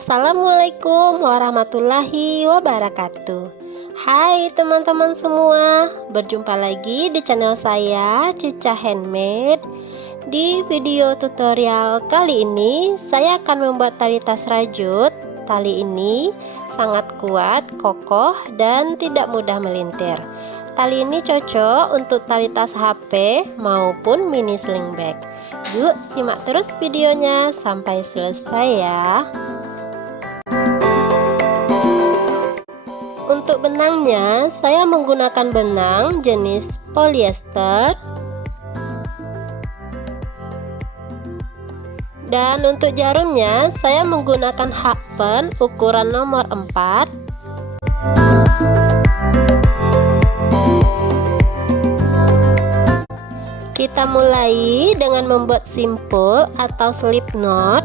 Assalamualaikum warahmatullahi wabarakatuh. Hai teman-teman semua, berjumpa lagi di channel saya Cica Handmade. Di video tutorial kali ini saya akan membuat tali tas rajut. Tali ini sangat kuat, kokoh, dan tidak mudah melintir. Tali ini cocok untuk tali tas HP maupun mini sling bag. Yuk simak terus videonya sampai selesai ya. Untuk benangnya, saya menggunakan benang jenis polyester. Dan untuk jarumnya, saya menggunakan hakpen ukuran nomor 4. Kita mulai dengan membuat simpul atau slip knot.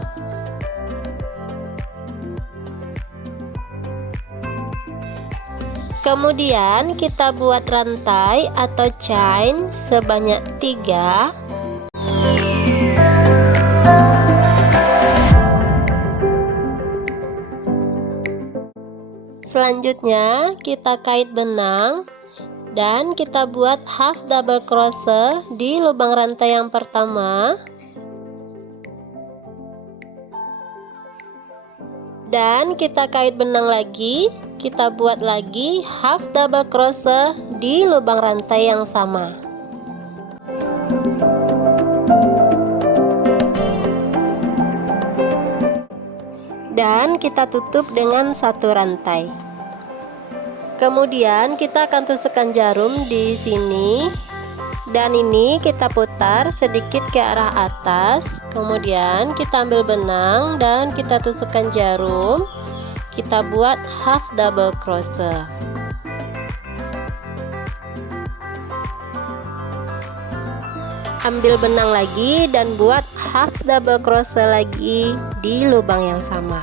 Kemudian kita buat rantai atau chain sebanyak 3. Selanjutnya kita kait benang dan kita buat half double crochet di lubang rantai yang pertama. Dan kita kait benang lagi. Kita buat lagi half double crochet di lubang rantai yang sama. Dan kita tutup dengan satu rantai. Kemudian kita akan tusukkan jarum di sini. Dan ini kita putar sedikit ke arah atas. Kemudian kita ambil benang dan kita tusukkan jarum. Kita buat half double crochet. Ambil benang lagi dan buat half double crochet lagi di lubang yang sama.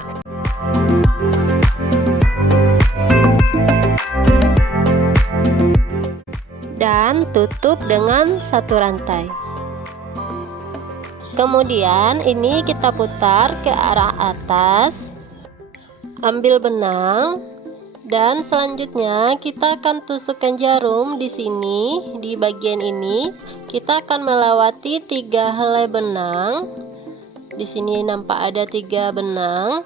Dan tutup dengan satu rantai. Kemudian ini kita putar ke arah atas. Ambil benang dan selanjutnya kita akan tusukkan jarum di sini. Di bagian ini kita akan melewati 3 helai benang. Di sini nampak ada 3 benang.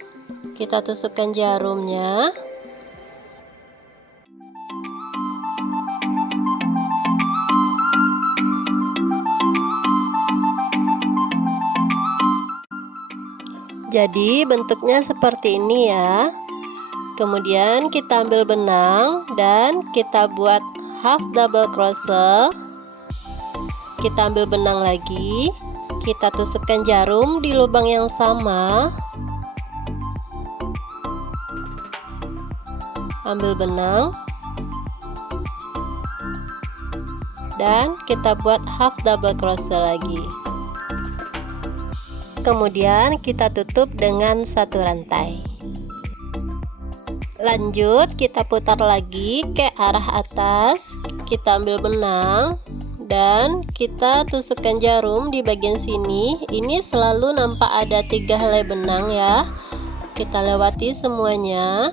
Kita tusukkan jarumnya. Jadi bentuknya seperti ini ya. Kemudian kita ambil benang dan kita buat half double crochet. Kita ambil benang lagi. Kita tusukkan jarum di lubang yang sama. Ambil benang. Dan kita buat half double crochet lagi. Kemudian kita tutup dengan satu rantai. Lanjut kita putar lagi ke arah atas. Kita ambil benang dan kita tusukkan jarum di bagian sini. Ini selalu nampak ada 3 helai benang ya. Kita lewati semuanya.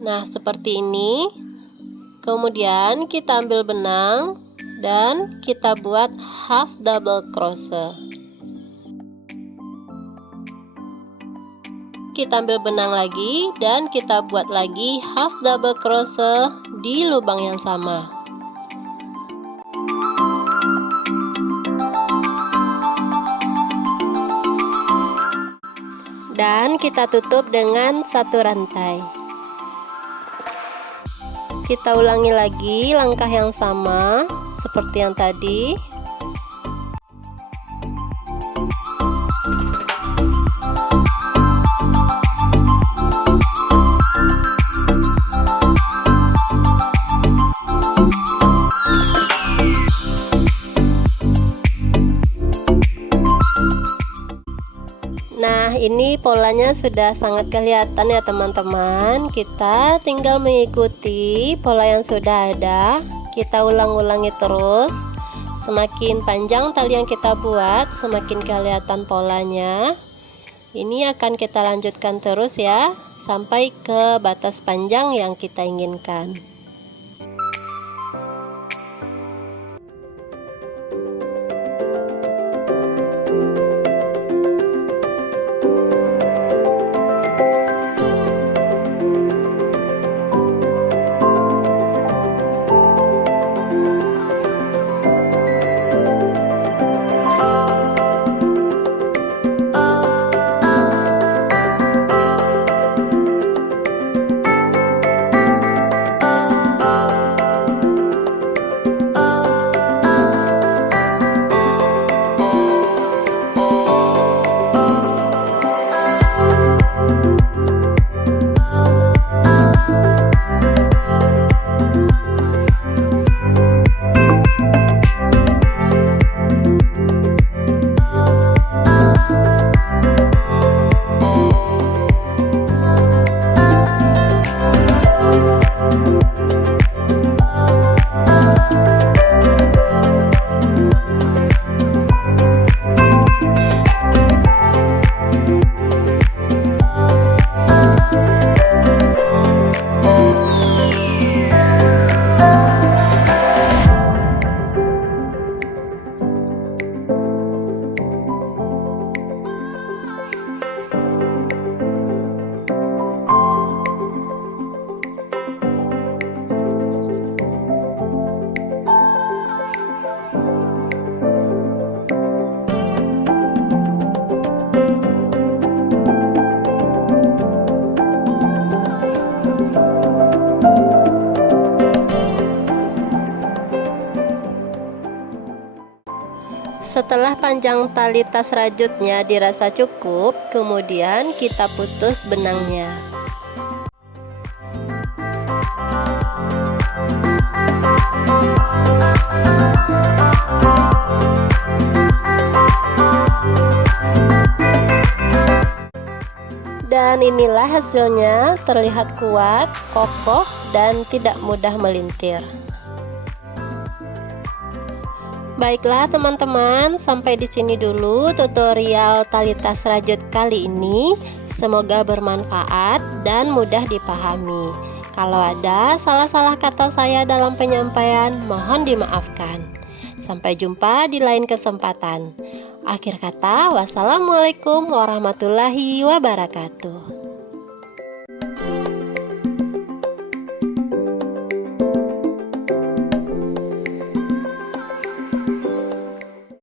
Nah seperti ini. Kemudian kita ambil benang dan kita buat half double crochet. Kita ambil benang lagi dan kita buat lagi half double crochet di lubang yang sama. Dan kita tutup dengan satu rantai. Kita ulangi lagi langkah yang sama seperti yang tadi. Nah, ini polanya sudah sangat kelihatan ya teman-teman. Kita tinggal mengikuti pola yang sudah ada. Kita ulang-ulangi terus Semakin panjang tali yang kita buat, semakin kelihatan polanya. Ini akan kita lanjutkan terus ya, sampai ke batas panjang yang kita inginkan. Setelah panjang tali tas rajutnya dirasa cukup, kemudian kita putus benangnya. Dan inilah hasilnya, terlihat kuat, kokoh, dan tidak mudah melintir. Baiklah teman-teman, sampai di sini dulu tutorial tali tas rajut kali ini. Semoga bermanfaat dan mudah dipahami. Kalau ada salah-salah kata saya dalam penyampaian, mohon dimaafkan. Sampai jumpa di lain kesempatan. Akhir kata, wassalamualaikum warahmatullahi wabarakatuh.